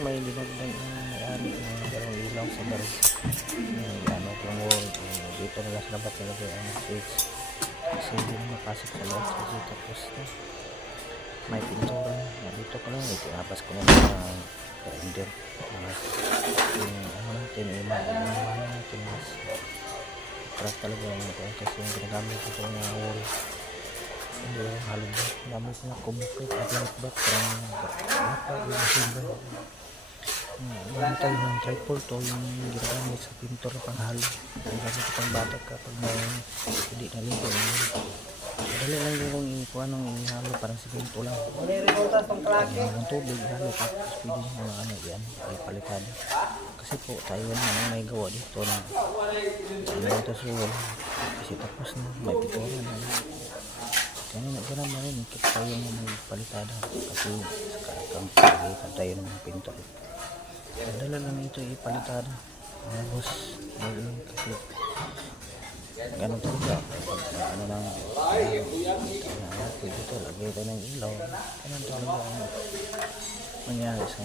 may dinagdag na may-ari ng dalawang ilaw sa baro. Ano kung wall, dito na lang sa labat nilagay ang switch. Kasi hindi na mapasok sa loob sa dito. Tapos may pintura na dito ko lang. Itiapas ko na ng grinder. Yung ano natin, imahan natin mas crack talaga yung ito. Kasi yung ginagamit ko sa mga wall. Hindi yung halog ba. Gamit na kumukit at light back. Parang apa yung silver. Gamit tayo ng tripod to yung ginagamit sa pintor pang halo. Gamit ko pang batak kapag may hindi naligo. Madali lang yung ikuha ng ihalo parang si pinto lang. Yung tubig halo tapos pwede yung mga ano yan ay palitan. Kasi po tayo naman may gawa dito na ano ito siya. Kasi tapos na may pintura na. Kaya nagkaroon na rin ikit tayo ng may palitada kasi sa kakang tayo ng mga pintor. Dala lang ito ipalitada tapos kasi gano'n talaga ano lang pwede ito lagay ito ng ilaw gano'n talaga ano mangyari sa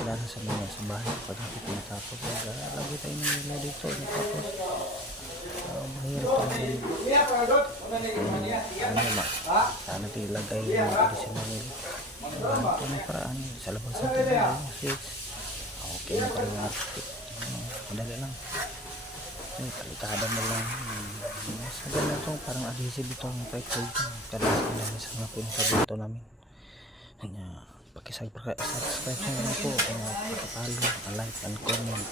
wala na sa mga sa bahay pag nakipinta tapos lagay tayo ng ilaw dito tapos mahirap talaga ano sana tilagay yung additional nila ganito na paraan sa labas natin yung switch okay na pala yung architect madali lang palitada mo lang sa ganito parang adhesive itong pipe hold pero sa mga pinto dito namin pakisubscribe nyo lang po pakipalo, like and comment